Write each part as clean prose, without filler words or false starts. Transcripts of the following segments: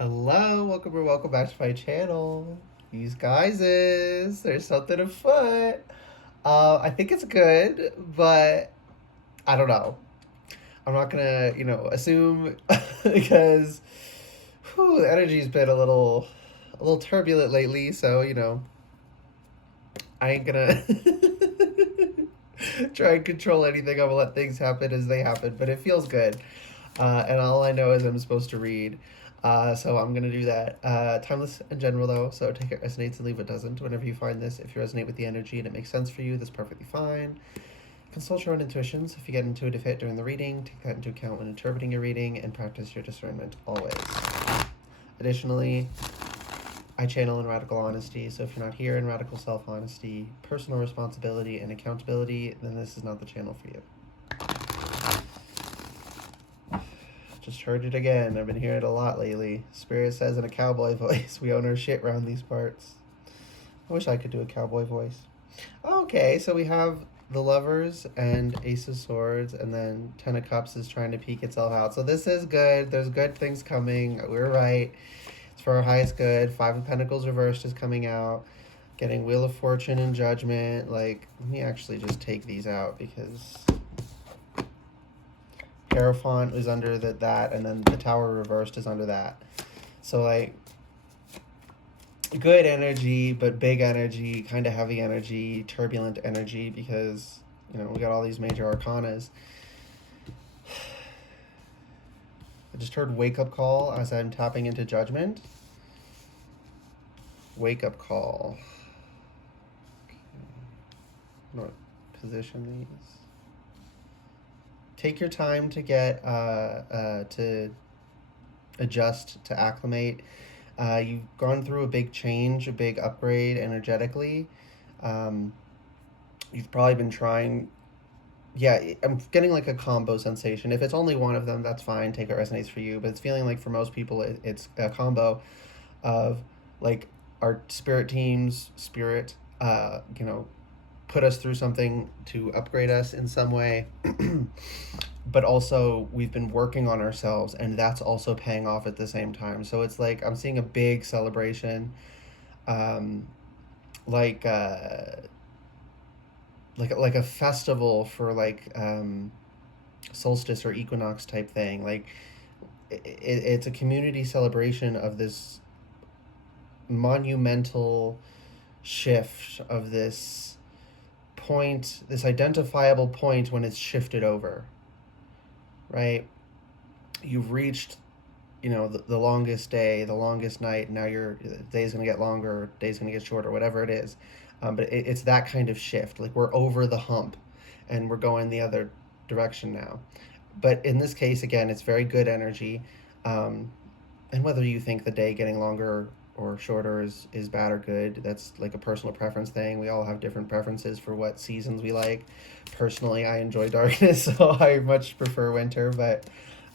Hello, welcome or welcome back to my channel. These guys there's something afoot. I think it's good, but I don't know. I'm not gonna, assume because the energy's been a little turbulent lately. So I ain't gonna try and control anything. I'm gonna let things happen as they happen, but it feels good. And all I know is I'm supposed to read. So I'm going to do that. Timeless in general, though, so take it resonates and leave what doesn't. Whenever you find this, if you resonate with the energy and it makes sense for you, that's perfectly fine. Consult your own intuitions. If you get intuitive hit during the reading, take that into account when interpreting your reading and practice your discernment always. Additionally, I channel in radical honesty, so if you're not here in radical self-honesty, personal responsibility, and accountability, then this is not the channel for you. Just heard it again. I've been hearing it a lot lately. Spirit says in a cowboy voice, we own our shit around these parts. I wish I could do a cowboy voice. Okay, so we have the Lovers and Ace of Swords, and then Ten of Cups is trying to peek itself out. So this is good. There's good things coming. We're right. It's for our highest good. Five of Pentacles reversed is coming out. Getting Wheel of Fortune and Judgment. Like, let me actually just take these out because Hierophant is under that, and then the Tower reversed is under that. So, like, good energy, but big energy, kind of heavy energy, turbulent energy, because, we got all these major arcanas. I just heard Wake Up Call as I'm tapping into Judgment. Wake Up Call. Okay. I'm going to position these. Take your time to get to adjust, to acclimate. You've gone through a big change, a big upgrade energetically. You've probably been trying. Yeah, I'm getting like a combo sensation. If it's only one of them, that's fine. Take it resonates for you. But it's feeling like for most people, it's a combo of like our spirit teams, put us through something to upgrade us in some way. But also we've been working on ourselves, and that's also paying off at the same time. So it's like I'm seeing a big celebration, um, like like a festival for like solstice or equinox type thing. Like it's a community celebration of this monumental shift of this point, this identifiable point when it's shifted over, right? You've reached, the longest day, the longest night. Now your day's going to get longer, day's going to get shorter, whatever it is. But it's that kind of shift. Like we're over the hump and we're going the other direction now. But in this case, again, it's very good energy. And whether you think the day getting longer or shorter is bad or good, that's like a personal preference thing. We all have different preferences for what seasons we like. Personally, I enjoy darkness, so I much prefer winter, but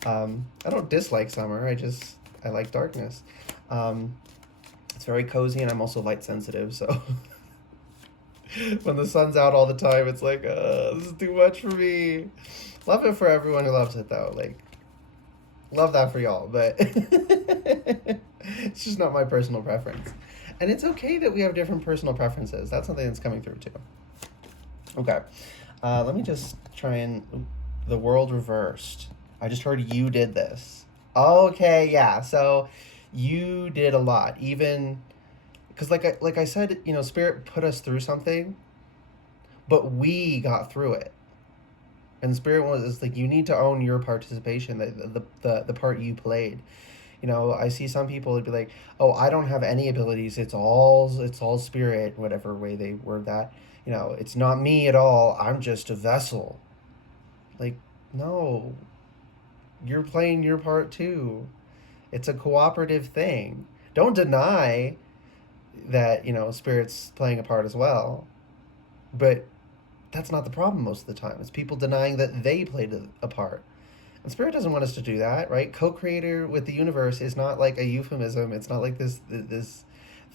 I don't dislike summer. I like darkness. It's very cozy, and I'm also light sensitive, so when the sun's out all the time, it's like, this is too much for me. Love it for everyone who loves it, though. Like, love that for y'all, but it's just not my personal preference. And it's okay that we have different personal preferences. That's something that's coming through, too. Okay. Let me just try and... The world reversed. I just heard you did this. Okay, yeah. So you did a lot. Even... Because like I said, Spirit put us through something, but we got through it. And Spirit was like, you need to own your participation, the part you played. I see some people would be like, oh, I don't have any abilities. It's all Spirit, whatever way they word that. It's not me at all. I'm just a vessel. Like, no, you're playing your part too. It's a cooperative thing. Don't deny that, Spirit's playing a part as well. But that's not the problem most of the time. It's people denying that they played a part. And Spirit doesn't want us to do that, right? Co-creator with the universe is not like a euphemism. It's not like this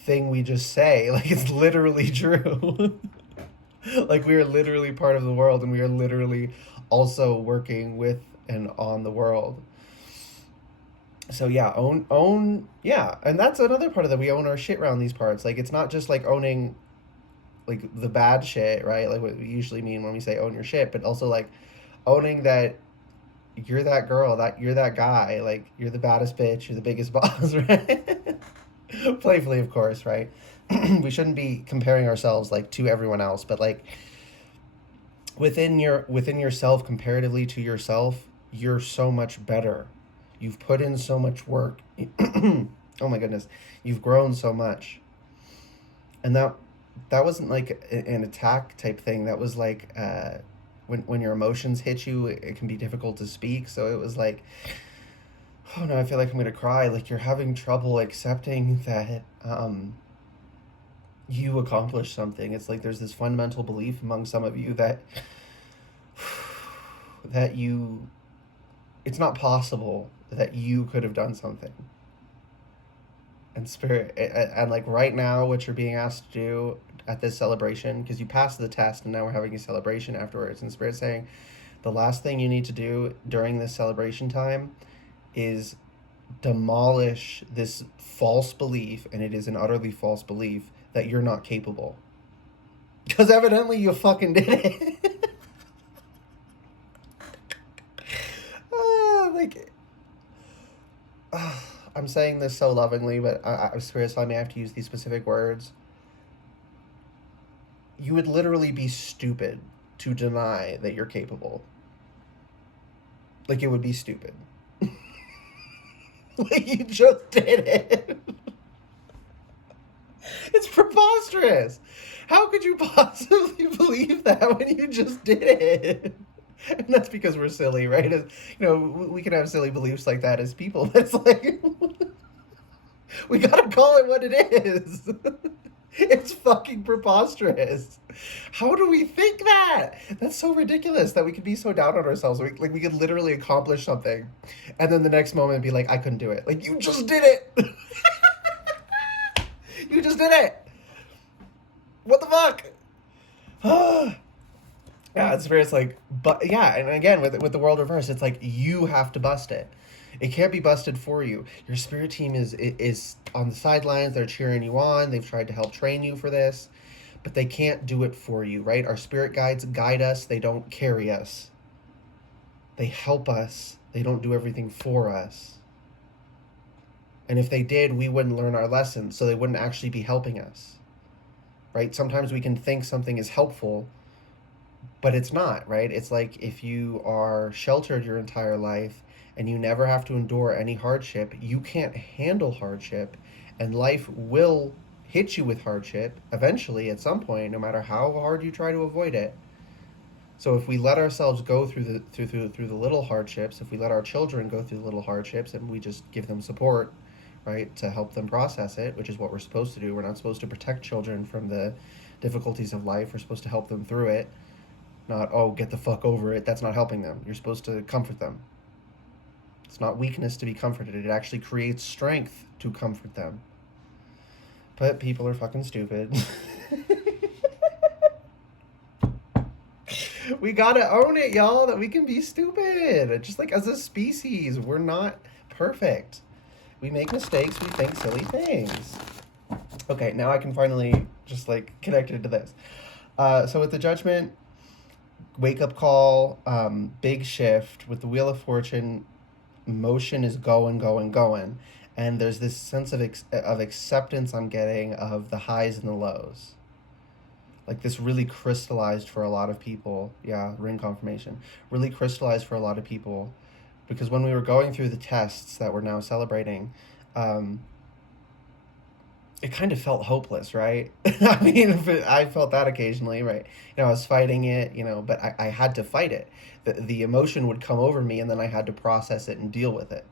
thing we just say. Like, it's literally true. Like, we are literally part of the world, and we are literally also working with and on the world. So yeah, own yeah, and that's another part of that. We own our shit around these parts. Like it's not just like owning like the bad shit, right? Like what we usually mean when we say own your shit, but also like owning that you're that girl, that you're that guy, like you're the baddest bitch, you're the biggest boss, right? Playfully, of course, right? We shouldn't be comparing ourselves like to everyone else, but like within yourself, comparatively to yourself, you're so much better. You've put in so much work. Oh my goodness, you've grown so much, and that wasn't like an attack type thing. That was like when your emotions hit you, it can be difficult to speak. So it was like, oh no, I feel like I'm gonna cry. Like you're having trouble accepting that you accomplished something. It's like there's this fundamental belief among some of you that that you it's not possible that you could have done something. And spirit and like right now what you're being asked to do at this celebration, because you passed the test and now we're having a celebration afterwards, and spirit saying the last thing you need to do during this celebration time is demolish this false belief, and it is an utterly false belief, that you're not capable. Because evidently you fucking did it. Like, I'm saying this so lovingly, but I'm serious, I may have to use these specific words. You would literally be stupid to deny that you're capable. Like, it would be stupid. Like, you just did it. It's preposterous. How could you possibly believe that when you just did it? And that's because we're silly, right? You know, we can have silly beliefs like that as people, but it's like, we gotta call it what it is. It's fucking preposterous. How do we think that? That's so ridiculous that we could be so down on ourselves. Like we could literally accomplish something, and then the next moment be like, I couldn't do it. Like you just did it. You just did it. What the fuck? Yeah, it's very. It's like, but yeah, and again with the world reverse, it's like you have to bust it. It can't be busted for you. Your spirit team is on the sidelines. They're cheering you on. They've tried to help train you for this, but they can't do it for you, right? Our spirit guides guide us. They don't carry us. They help us. They don't do everything for us. And if they did, we wouldn't learn our lessons, so they wouldn't actually be helping us, right? Sometimes we can think something is helpful, but it's not, right? It's like if you are sheltered your entire life and you never have to endure any hardship, you can't handle hardship, and life will hit you with hardship eventually at some point, no matter how hard you try to avoid it. So if we let ourselves go through the little hardships, if we let our children go through the little hardships and we just give them support, right, to help them process it, which is what we're supposed to do. We're not supposed to protect children from the difficulties of life. We're supposed to help them through it. Not, oh, get the fuck over it. That's not helping them. You're supposed to comfort them. It's not weakness to be comforted. It actually creates strength to comfort them. But people are fucking stupid. We gotta own it, y'all, that we can be stupid. Just like as a species, we're not perfect. We make mistakes, we think silly things. Okay, now I can finally just like connect it to this. So with the judgment, wake up call, big shift with the Wheel of Fortune, motion is going, and there's this sense of acceptance I'm getting of the highs and the lows. Like this really crystallized for a lot of people. Yeah, ring confirmation. Really crystallized for a lot of people, because when we were going through the tests that we're now celebrating, it kind of felt hopeless, right? I mean, I felt that occasionally, right? You know, I was fighting it, you know, but I had to fight it. The emotion would come over me, and then I had to process it and deal with it.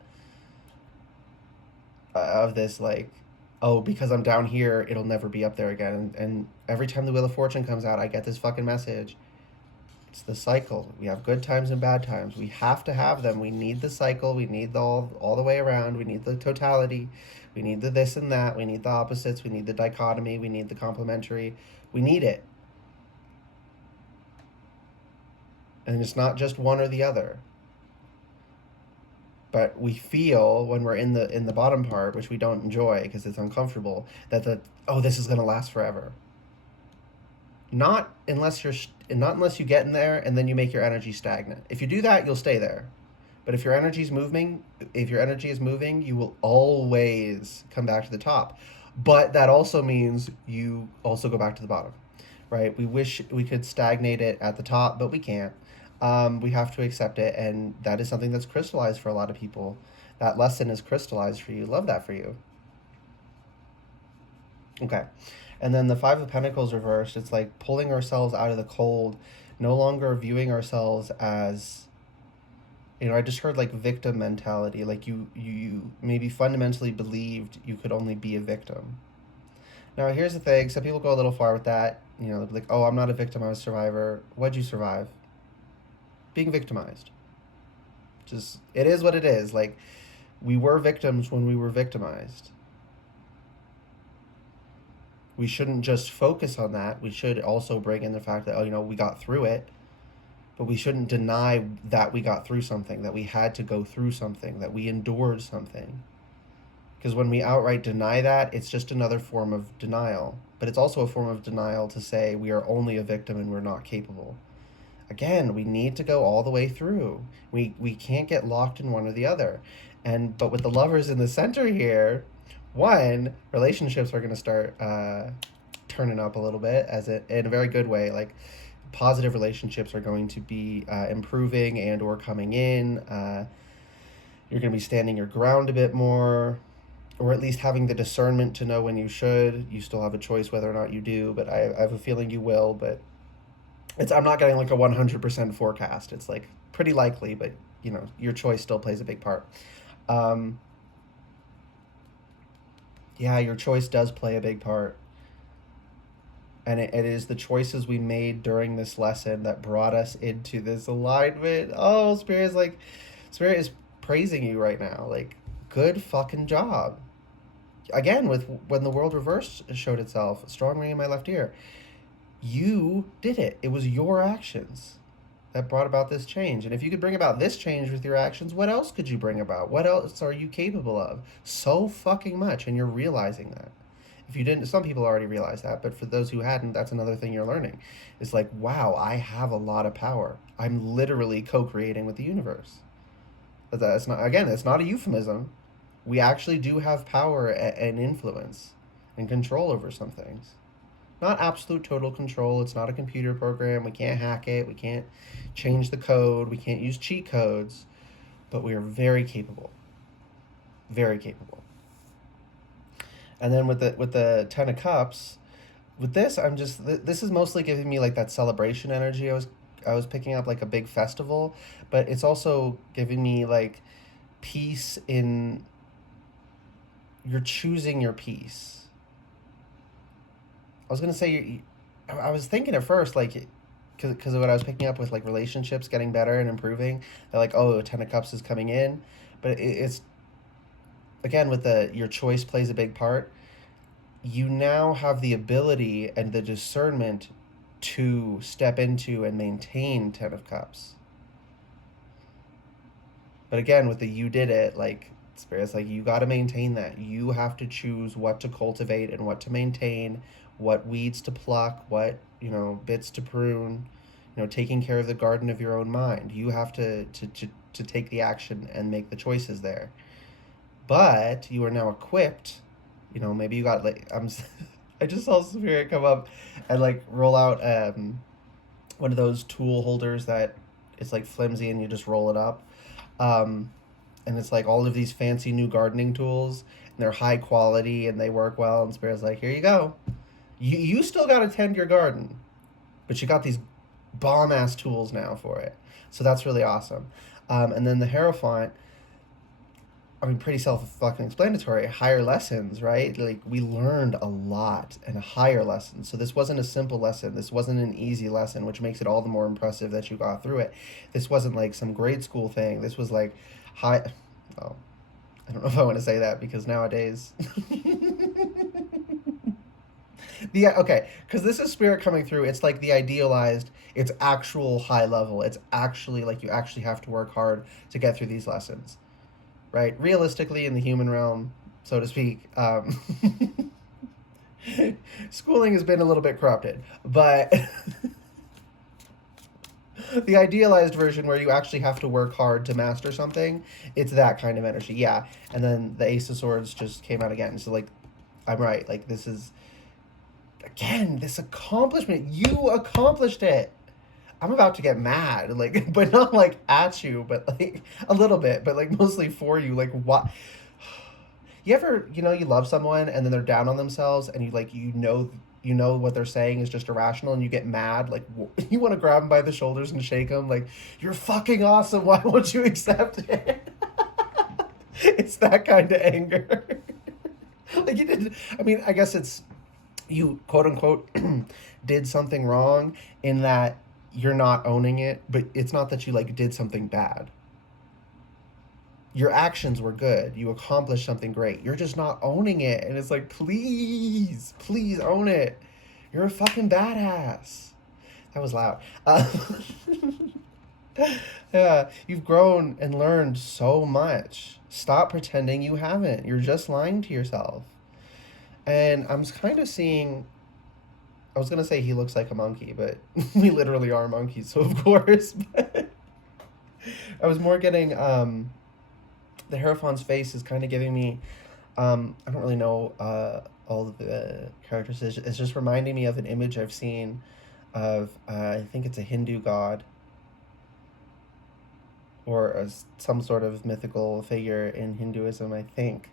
Of this, like, oh, because I'm down here, it'll never be up there again. And every time the Wheel of Fortune comes out, I get this fucking message. It's the cycle. We have good times and bad times. We have to have them. We need the cycle. We need all the way around. We need the totality. We need the this and that. We need the opposites. We need the dichotomy. We need the complementary. We need it. And it's not just one or the other. But we feel when we're in the bottom part, which we don't enjoy because it's uncomfortable, that oh, this is going to last forever. Not unless you get in there and then you make your energy stagnant. If you do that, you'll stay there. But if your energy is moving, you will always come back to the top. But that also means you also go back to the bottom, right? We wish we could stagnate it at the top, but we can't. We have to accept it, and that is something that's crystallized for a lot of people. That lesson is crystallized for you. Love that for you. Okay. And then the Five of Pentacles reversed, it's like pulling ourselves out of the cold, no longer viewing ourselves as, I just heard like victim mentality. Like you maybe fundamentally believed you could only be a victim. Now, here's the thing. Some people go a little far with that. Like, oh, I'm not a victim, I'm a survivor. What'd you survive? Being victimized. Just, it is what it is. Like, we were victims when we were victimized. We shouldn't just focus on that. We should also bring in the fact that, we got through it. But we shouldn't deny that we got through something, that we had to go through something, that we endured something. Because when we outright deny that, it's just another form of denial. But it's also a form of denial to say we are only a victim and we're not capable. Again, we need to go all the way through. We can't get locked in one or the other. But with the Lovers in the center here, one, relationships are going to start turning up a little bit in a very good way. Like, positive relationships are going to be improving and or coming in. You're going to be standing your ground a bit more, or at least having the discernment to know when you should. You still have a choice whether or not you do, but I have a feeling you will. But I'm not getting like a 100% forecast. It's like pretty likely, but your choice still plays a big part. Yeah, your choice does play a big part. And it is the choices we made during this lesson that brought us into this alignment. Oh, Spirit is praising you right now. Like, good fucking job. Again, when the world reversed showed itself, a strong ring in my left ear. You did it. It was your actions that brought about this change. And if you could bring about this change with your actions, what else could you bring about? What else are you capable of? So fucking much, and you're realizing that. If you didn't, some people already realized that, but for those who hadn't, that's another thing you're learning. It's like, wow, I have a lot of power. I'm literally co-creating with the universe. But it's not a euphemism. We actually do have power and influence and control over some things. Not absolute total control. It's not a computer program. We can't hack it. We can't change the code. We can't use cheat codes. But we are very capable. Very capable. And then with the Ten of Cups, with this, this is mostly giving me like that celebration energy. I was picking up like a big festival, but it's also giving me like peace in, you're choosing your peace. I was gonna say, I was thinking at first, like, because of what I was picking up with like relationships getting better and improving, that like, oh, Ten of Cups is coming in, but it's, again, with your choice plays a big part. You now have the ability and the discernment to step into and maintain Ten of Cups. But again, with the you did it, like, Spirit's like, you got to maintain that. You have to choose what to cultivate and what to maintain, what weeds to pluck, what, bits to prune, taking care of the garden of your own mind. You have to take the action and make the choices there. But you are now equipped, maybe you got like, I just saw Spirit come up and like roll out one of those tool holders that it's like flimsy and you just roll it up. And it's like all of these fancy new gardening tools, and they're high quality and they work well, and Spirit's like, here you go. You still got to tend your garden, but you got these bomb ass tools now for it. So that's really awesome. And then the Hierophant, pretty self-explanatory. Higher lessons, right? Like, we learned a lot and a higher lesson. So this wasn't a simple lesson. This wasn't an easy lesson, which makes it all the more impressive that you got through it. This wasn't like some grade school thing. This was like high. Oh, I don't know if I want to say that because nowadays. Okay, because this is Spirit coming through. It's like the idealized. It's actual high level. It's actually like you actually have to work hard to get through these lessons. right? Realistically, in the human realm, so to speak, schooling has been a little bit corrupted, but the idealized version where you actually have to work hard to master something, it's that kind of energy. Yeah. And then the Ace of Swords just came out again. So, like, I'm right. Like, this is, again, this accomplishment. You accomplished it. I'm about to get mad, like, but not like at you, but like a little bit, but like mostly for you. Like, what? You ever, you love someone and then they're down on themselves, and you know what they're saying is just irrational, and you get mad, like you want to grab them by the shoulders and shake them, like, you're fucking awesome. Why won't you accept it? It's that kind of anger. Like, you did. I mean, I guess it's, you quote unquote did something wrong in that you're not owning it, but it's not that you like did something bad. Your actions were good. You accomplished something great. You're just not owning it. And it's like, please, please own it. You're a fucking badass. That was loud. Yeah, you've grown and learned so much. Stop pretending you haven't. You're just lying to yourself. And I'm kind of seeing, I was going to say he looks like a monkey, but we literally are monkeys, so of course. But I was more getting, the Hierophant's face is kind of giving me, I don't really know all of the characters. It's just reminding me of an image I've seen of, I think it's a Hindu god, or some sort of mythical figure in Hinduism, I think.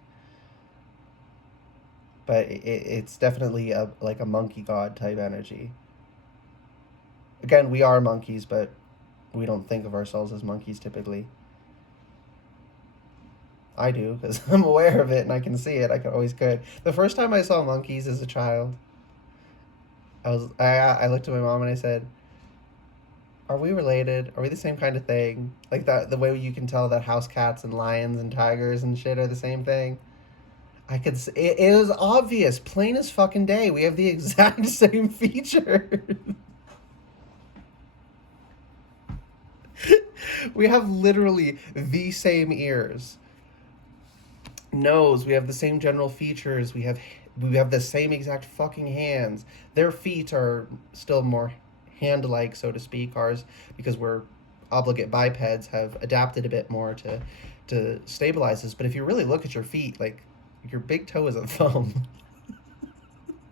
But it's definitely like a monkey god type energy. Again, we are monkeys, but we don't think of ourselves as monkeys typically. I do, because I'm aware of it and I can see it. I always could. The first time I saw monkeys as a child, I looked at my mom and I said, "Are we related? Are we the same kind of thing? Like that, the way you can tell that house cats and lions and tigers and shit are the same thing." I could. It was obvious, plain as fucking day. We have the exact same features. We have literally the same ears, nose. We have the same general features. We have the same exact fucking hands. Their feet are still more hand-like, so to speak. Ours, because we're obligate bipeds, have adapted a bit more to stabilize this. But if you really look at your feet, like, your big toe is a thumb.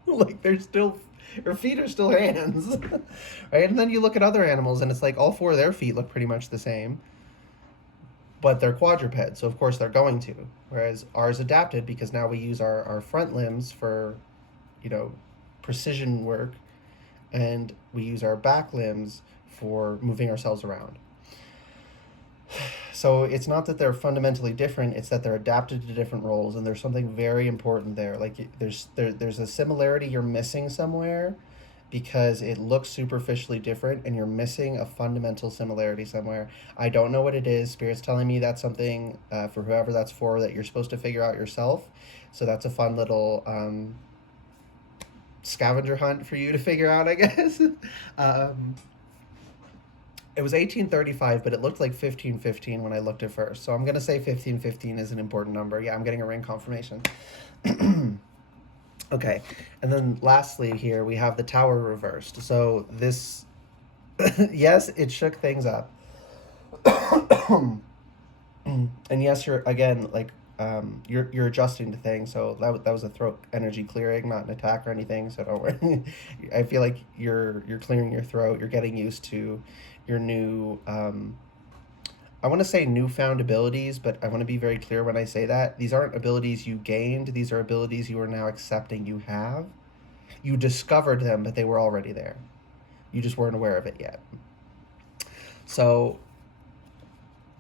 Like, they're still, your feet are still hands. Right? And then you look at other animals and it's like all four of their feet look pretty much the same, but they're quadrupeds, so of course they're going to. Whereas ours adapted because now we use our front limbs for, you know, precision work, and we use our back limbs for moving ourselves around. So it's not that they're fundamentally different; it's that they're adapted to different roles, and there's something very important there. Like, there's a similarity you're missing somewhere, because it looks superficially different, and you're missing a fundamental similarity somewhere. I don't know what it is. Spirit's telling me that's something, for whoever that's for, that you're supposed to figure out yourself. So that's a fun little scavenger hunt for you to figure out, I guess. um, it was 1835, but it looked like 1515 when I looked at first. So I'm going to say 1515 is an important number. Yeah, I'm getting a ring confirmation. Okay, and then lastly here we have the tower reversed. So this, yes, it shook things up. And yes, you're again, like, you're adjusting to things. So that was a throat energy clearing, not an attack or anything. So don't worry. I feel like you're clearing your throat. You're getting used to your new, I want to say newfound abilities, but I want to be very clear when I say that. These aren't abilities you gained. These are abilities you are now accepting you have. You discovered them, but they were already there. You just weren't aware of it yet. So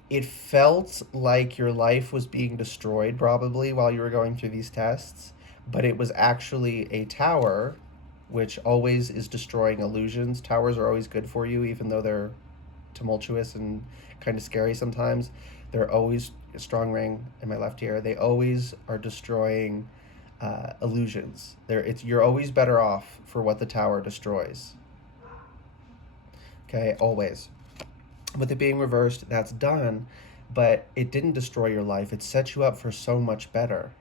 it felt like your life was being destroyed probably while you were going through these tests, but it was actually a tower, which always is destroying illusions. Towers are always good for you, even though they're tumultuous and kind of scary sometimes. They're always a strong ring in my left ear. They always are destroying illusions. You're always better off for what the tower destroys. Okay, always. With it being reversed, that's done. but it didn't destroy your life. It set you up for so much better.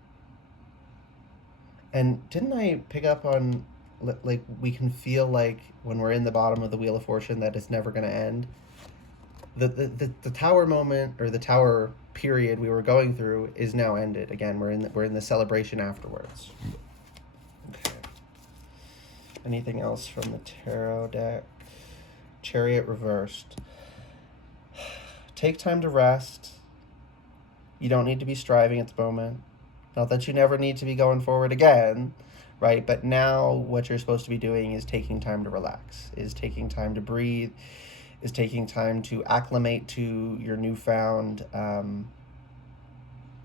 And didn't I pick up on, like, we can feel like when we're in the bottom of the Wheel of Fortune that it's never going to end? The tower moment, or the tower period we were going through, is now ended. Again, we're in the celebration afterwards. Okay. Anything else from the tarot deck? Chariot reversed. Take time to rest. You don't need to be striving at the moment. Not that you never need to be going forward again, right? But now what you're supposed to be doing is taking time to relax, is taking time to breathe, is taking time to acclimate to your newfound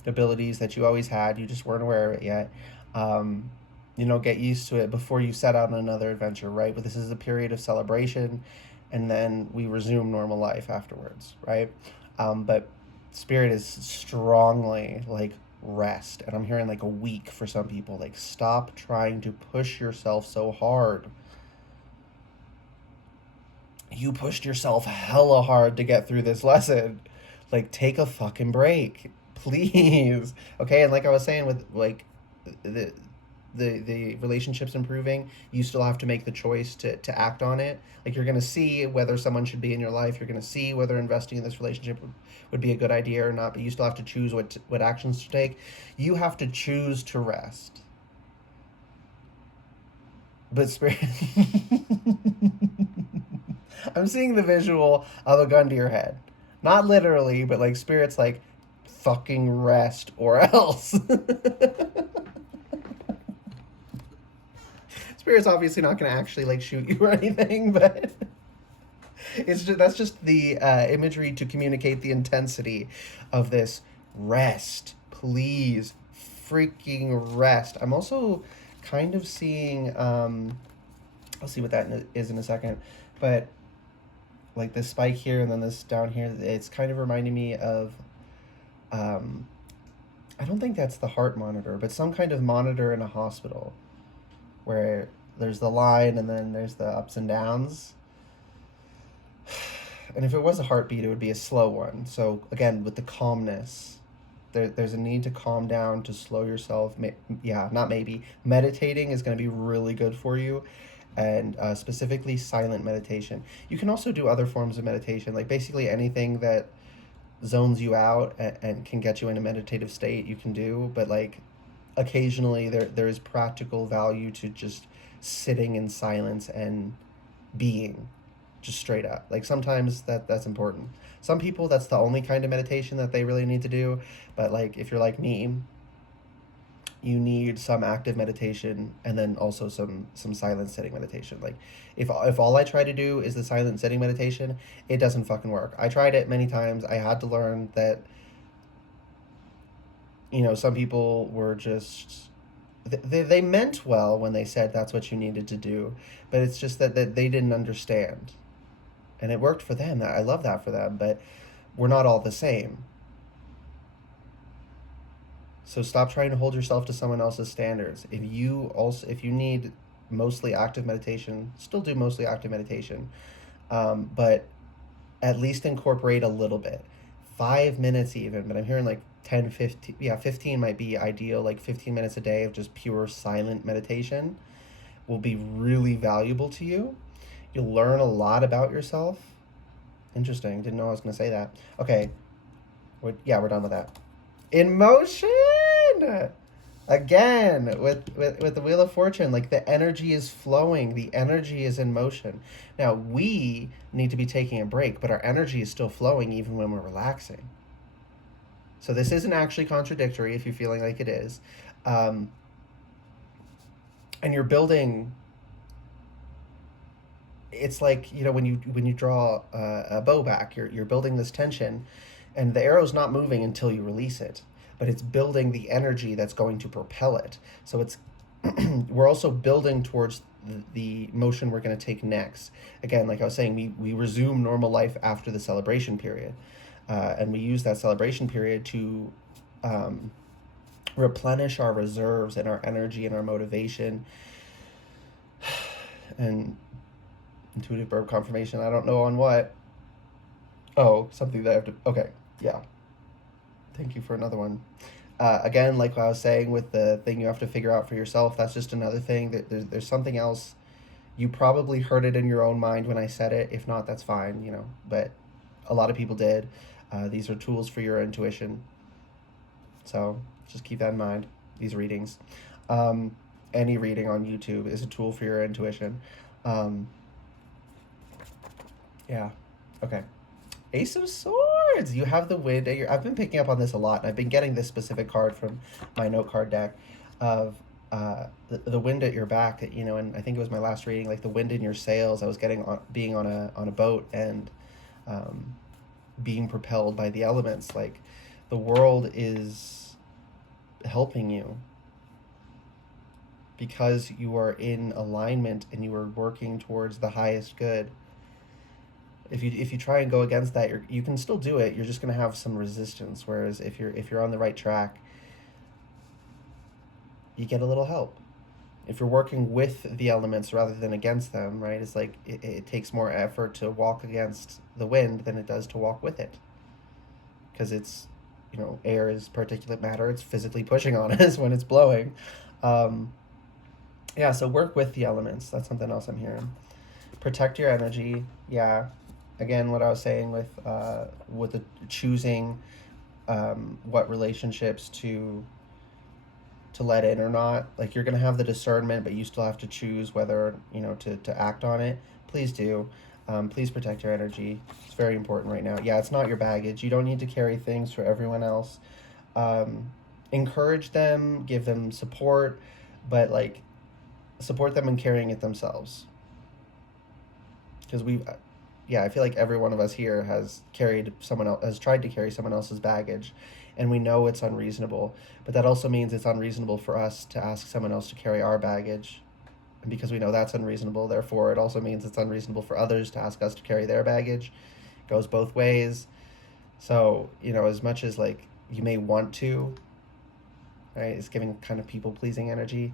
abilities that you always had. You just weren't aware of it yet. Get used to it before you set out on another adventure, right? But this is a period of celebration, and then we resume normal life afterwards, right? But Spirit is strongly like rest, and I'm hearing like a week for some people. Like, stop trying to push yourself so hard. You pushed yourself hella hard to get through this lesson. Like, take a fucking break, please. Okay, and like I was saying with like the relationships improving, you still have to make the choice to act on it. Like, you're going to see whether someone should be in your life. You're going to see whether investing in this relationship would be a good idea or not, but you still have to choose what actions to take. You have to choose to rest. But Spirit... I'm seeing the visual of a gun to your head. Not literally, but like Spirit's like, fucking rest or else. Spirit's obviously not going to actually like shoot you or anything, but that's just the imagery to communicate the intensity of this rest. Please, freaking rest. I'm also kind of seeing, I'll see what that is in a second, but like this spike here and then this down here, it's kind of reminding me of, I don't think that's the heart monitor, but some kind of monitor in a hospital where there's the line and then there's the ups and downs. And if it was a heartbeat, it would be a slow one. So again, with the calmness, there's a need to calm down, to slow yourself. Not maybe. Meditating is going to be really good for you, and specifically silent meditation. You can also do other forms of meditation, like basically anything that zones you out and can get you in a meditative state you can do, but like occasionally there is practical value to just sitting in silence and being, just straight up. Like, sometimes that's important. Some people, that's the only kind of meditation that they really need to do, but like if you're like me, you need some active meditation and then also some silent sitting meditation. Like, if all I try to do is the silent sitting meditation, it doesn't fucking work. I tried it many times. I had to learn that, some people were just, they meant well when they said that's what you needed to do, but it's just that they didn't understand, and it worked for them. I love that for them, but we're not all the same. So stop trying to hold yourself to someone else's standards. If you need mostly active meditation, still do mostly active meditation, but at least incorporate a little bit, 5 minutes even. But I'm hearing like 10, 15. Yeah, 15 might be ideal. Like 15 minutes a day of just pure silent meditation will be really valuable to you. You'll learn a lot about yourself. Interesting. Didn't know I was going to say that. Okay. We're done with that. In motion! Again, with the Wheel of Fortune, like, the energy is flowing. The energy is in motion. Now, we need to be taking a break, but our energy is still flowing even when we're relaxing. So this isn't actually contradictory if you're feeling like it is. And you're building... It's like, when you draw a bow back, you're building this tension, and the arrow's not moving until you release it, but it's building the energy that's going to propel it. So it's we're also building towards the motion we're going to take next. Again, like I was saying, we resume normal life after the celebration period, and we use that celebration period to replenish our reserves and our energy and our motivation. And intuitive verb confirmation, I don't know on what. Oh, something that I have to... Okay, yeah. Thank you for another one. Again, like I was saying with the thing you have to figure out for yourself, that's just another thing. That there's something else. You probably heard it in your own mind when I said it. If not, that's fine, you know. But a lot of people did. These are tools for your intuition. So just keep that in mind. These readings. Um, any reading on YouTube is a tool for your intuition. Um, yeah. Okay. Ace of Swords. You have the wind. I've been picking up on this a lot, and I've been getting this specific card from my note card deck of the wind at your back. You know, and I think it was my last reading, like the wind in your sails. I was getting on being on a boat and um, being propelled by the elements. Like the world is helping you because you are in alignment and you are working towards the highest good. If you try and go against that, you can still do it. You're just going to have some resistance. Whereas if you're on the right track, you get a little help. If you're working with the elements rather than against them, right? It's like it takes more effort to walk against the wind than it does to walk with it, because it's, you know, air is particulate matter. It's physically pushing on us when it's blowing. Um, yeah, so work with the elements. That's something else I'm hearing. Protect your energy. Yeah, again, what I was saying with the choosing what relationships to let in or not. Like you're gonna have the discernment, but you still have to choose whether, you know, to act on it. Please do. Please protect your energy. It's very important right now. Yeah, it's not your baggage. You don't need to carry things for everyone else. Encourage them, give them support, but like support them in carrying it themselves. Because yeah, I feel like every one of us here has tried to carry someone else's baggage, and we know it's unreasonable. But that also means it's unreasonable for us to ask someone else to carry our baggage, and because we know that's unreasonable, therefore it also means it's unreasonable for others to ask us to carry their baggage. It goes both ways. So, you know, as much as like you may want to, right? It's giving kind of people pleasing energy.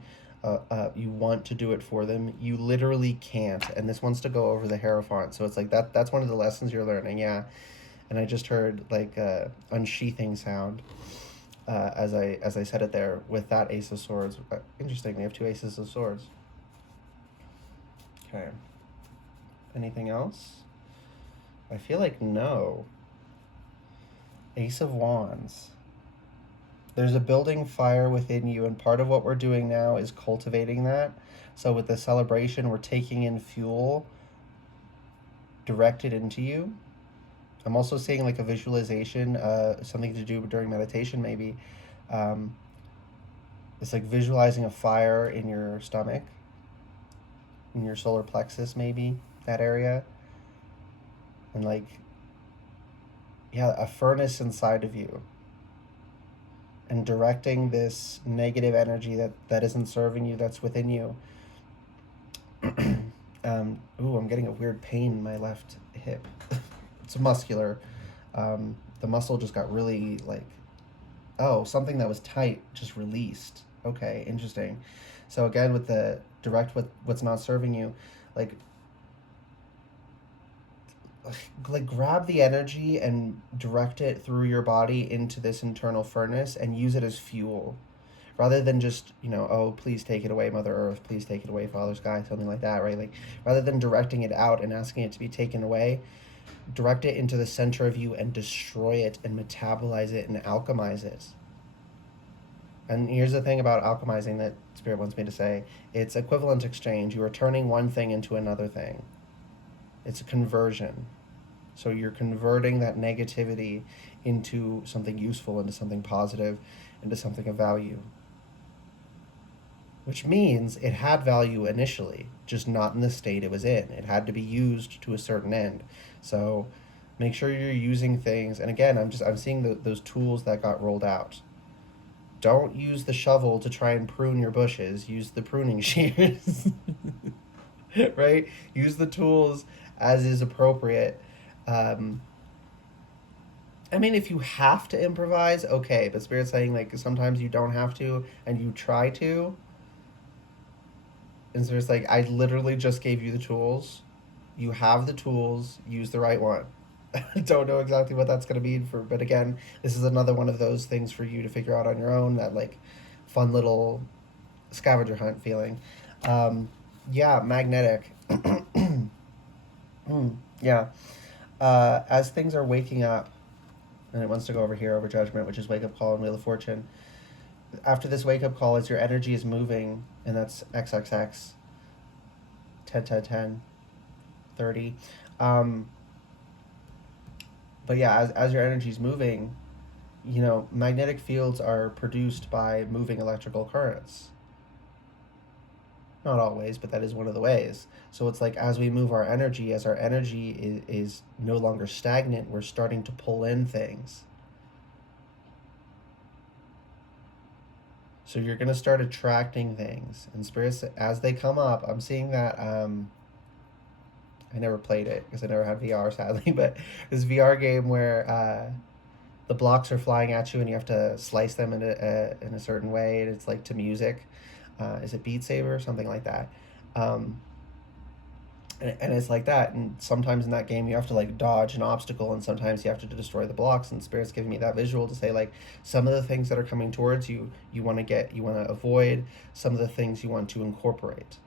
You want to do it for them, you literally can't. And this wants to go over the Hierophant, so it's like that's one of the lessons you're learning. Yeah, and I just heard like unsheathing sound as I said it there with that Ace of Swords. Interesting, we have two Aces of Swords. Okay. Anything else? I feel like no. Ace of Wands. There's a building fire within you, and part of what we're doing now is cultivating that. So with the celebration, we're taking in fuel directed into you. I'm also seeing like a visualization, something to do during meditation maybe. Um, it's like visualizing a fire in your stomach, in your solar plexus maybe, that area. And like, yeah, a furnace inside of you, and directing this negative energy that isn't serving you, that's within you. I'm getting a weird pain in my left hip. It's muscular. The muscle just got really like, oh, something that was tight just released. Okay, interesting. So again, with the direct what's not serving you, like grab the energy and direct it through your body into this internal furnace and use it as fuel, rather than just, you know, oh, please take it away, Mother Earth, please take it away, Father Sky, something like that, right? Like rather than directing it out and asking it to be taken away, direct it into the center of you and destroy it and metabolize it and alchemize it. And here's the thing about alchemizing that Spirit wants me to say: it's equivalent exchange. You are turning one thing into another thing. It's a conversion. So you're converting that negativity into something useful, into something positive, into something of value. Which means it had value initially, just not in the state it was in. It had to be used to a certain end. So make sure you're using things. And again, I'm seeing those tools that got rolled out. Don't use the shovel to try and prune your bushes. Use the pruning shears. Right? Use the tools as is appropriate. I mean, if you have to improvise, okay, but Spirit's saying like sometimes you don't have to, and you try to. And so it's like, I literally just gave you the tools. You have the tools. Use the right one. Don't know exactly what that's going to mean but again, this is another one of those things for you to figure out on your own, that like fun little scavenger hunt feeling. Um, yeah, magnetic. Yeah. As things are waking up, and it wants to go over here over judgment, which is wake up call and wheel of fortune. After this wake up call, as your energy is moving, and that's XXX, 10, 10, 10, 30. Um, but yeah, as your energy is moving, magnetic fields are produced by moving electrical currents. Not always, but that is one of the ways. So it's like as we move our energy, as our energy is no longer stagnant, we're starting to pull in things. So you're going to start attracting things. And spirits, as they come up, I'm seeing that. I never played it because I never had VR, sadly, but this VR game where the blocks are flying at you and you have to slice them in a certain way, and it's like to music. Is it Beat Saber or something like that? Um, and it's like that. And sometimes in that game you have to like dodge an obstacle, and sometimes you have to destroy the blocks. And Spirit's giving me that visual to say like some of the things that are coming towards you, you want to avoid. Some of the things you want to incorporate.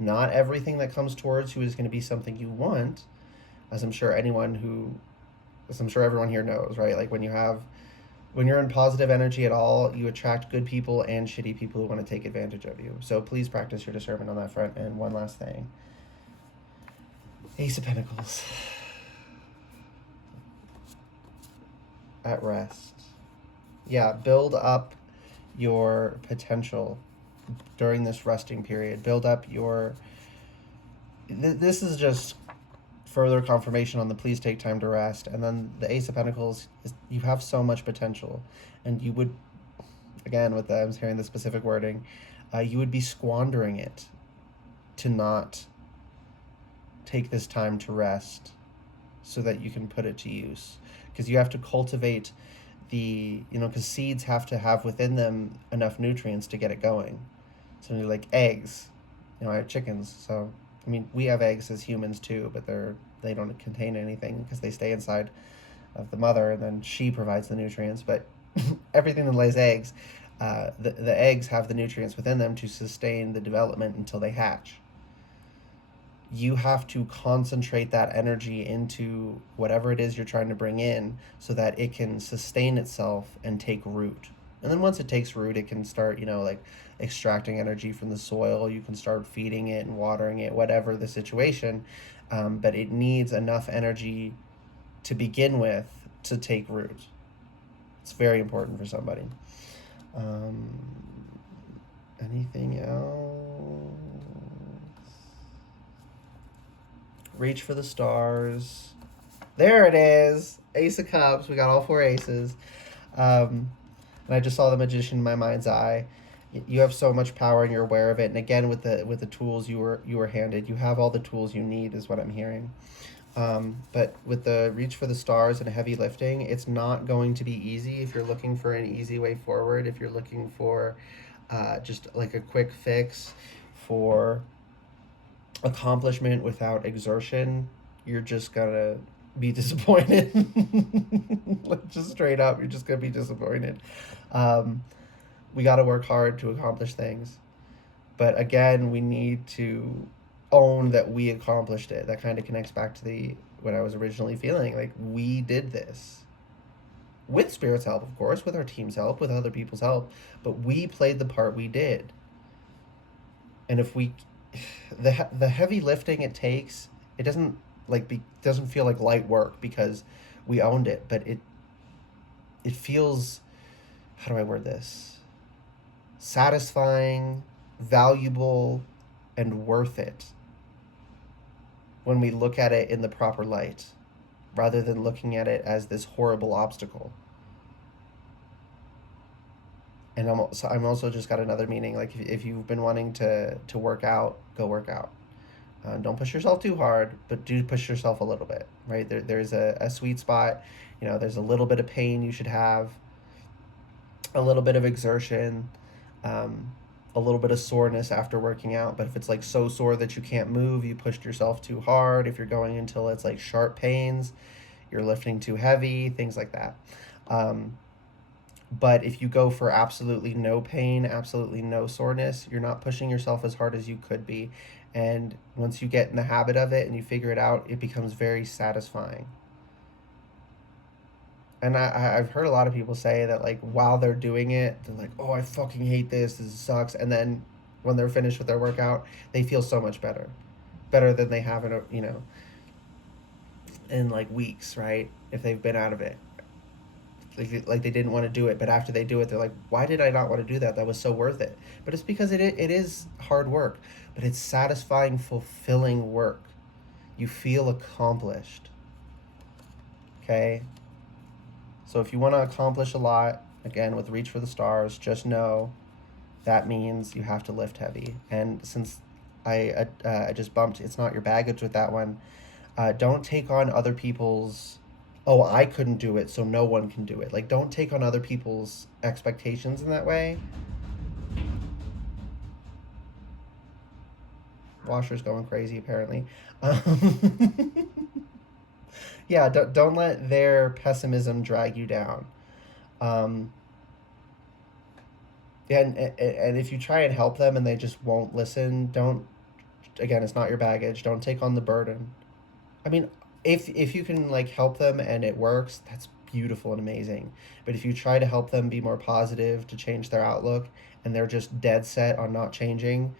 Not everything that comes towards you is going to be something you want, as I'm sure everyone here knows, right? Like when you're in positive energy at all, you attract good people and shitty people who want to take advantage of you. So please practice your discernment on that front. And one last thing. Ace of Pentacles. At rest. Yeah, build up your potential during this resting period. Build up your... This is just further confirmation on the please take time to rest. And then the Ace of Pentacles is you have so much potential, and you would, again with I'm hearing the specific wording, you would be squandering it to not take this time to rest so that you can put it to use, because you have to cultivate because seeds have to have within them enough nutrients to get it going. So like eggs, I have chickens, so I mean, we have eggs as humans too, but they don't contain anything because they stay inside of the mother, and then she provides the nutrients. But everything that lays eggs, the eggs have the nutrients within them to sustain the development until they hatch. You have to concentrate that energy into whatever it is you're trying to bring in so that it can sustain itself and take root. And then once it takes root, it can start, like extracting energy from the soil. You can start feeding it and watering it, whatever the situation. But it needs enough energy to begin with to take root. It's very important for somebody. Anything else? Reach for the stars. There it is. Ace of Cups. We got all 4 aces. And I just saw the Magician in my mind's eye. You have so much power and you're aware of it. And again, with the tools you were handed, you have all the tools you need, is what I'm hearing. But with the reach for the stars and heavy lifting, it's not going to be easy. If you're looking for an easy way forward, if you're looking for just like a quick fix for accomplishment without exertion, you're just gonna be disappointed. Just straight up, you're just gonna be disappointed. We got to work hard to accomplish things, but again, we need to own that we accomplished it. That kind of connects back to what I was originally feeling, like we did this with Spirit's help, of course, with our team's help, with other people's help, but we played the part we did. And if the heavy lifting it takes, it doesn't feel like light work because we owned it, but it feels, how do I word this, satisfying, valuable, and worth it when we look at it in the proper light, rather than looking at it as this horrible obstacle. And I'm also just got another meaning, like if you've been wanting to work out, go work out. Don't push yourself too hard, but do push yourself a little bit, right? There's a sweet spot. There's a little bit of pain you should have, a little bit of exertion, a little bit of soreness after working out. But if it's so sore that you can't move, you pushed yourself too hard. If you're going until it's sharp pains, you're lifting too heavy, things like that. But if you go for absolutely no pain, absolutely no soreness, you're not pushing yourself as hard as you could be. And once you get in the habit of it and you figure it out, it becomes very satisfying. And I've heard a lot of people say that, like, while they're doing it, they're like, oh, I fucking hate this. This sucks. And then when they're finished with their workout, they feel so much better. Better than they have in, in like weeks, right? If they've been out of it. Like they didn't want to do it, but after they do it, they're like, why did I not want to do that? That was so worth it. But it's because it is hard work, but it's satisfying, fulfilling work. You feel accomplished. Okay? So if you want to accomplish a lot, again, with Reach for the Stars, just know that means you have to lift heavy. And since I just bumped It's Not Your Baggage with that one, don't take on other people's, oh, I couldn't do it, so no one can do it. Like, don't take on other people's expectations in that way. Washer's going crazy, apparently. Yeah, don't let their pessimism drag you down. Yeah, and if you try and help them and they just won't listen, don't, again, it's not your baggage. Don't take on the burden. I mean, if you can, like, help them and it works, that's beautiful and amazing. But if you try to help them be more positive, to change their outlook, and they're just dead set on not changing,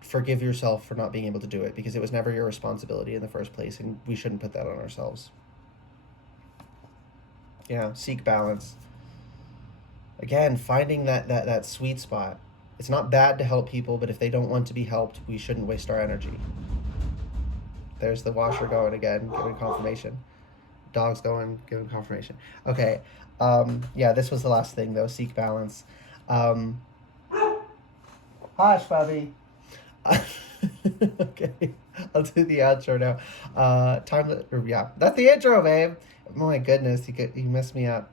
forgive yourself for not being able to do it, because it was never your responsibility in the first place, and we shouldn't put that on ourselves. Yeah, seek balance. Again, finding that sweet spot. It's not bad to help people, but if they don't want to be helped, we shouldn't waste our energy. There's the washer going again, giving confirmation. Dog's going, giving confirmation. Okay. Yeah, this was the last thing, though. Seek balance. Hush, puppy. Okay. I'll do the outro now. Yeah, that's the intro, babe. Oh my goodness, you messed me up.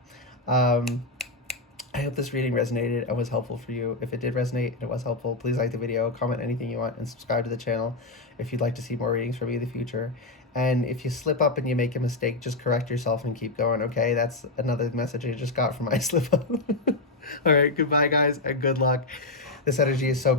I hope this reading resonated and was helpful for you. If it did resonate and it was helpful, please like the video, comment anything you want, and subscribe to the channel if you'd like to see more readings from me in the future. And if you slip up and you make a mistake, just correct yourself and keep going, okay? That's another message I just got from my slip up. All right, goodbye, guys, and good luck. This energy is so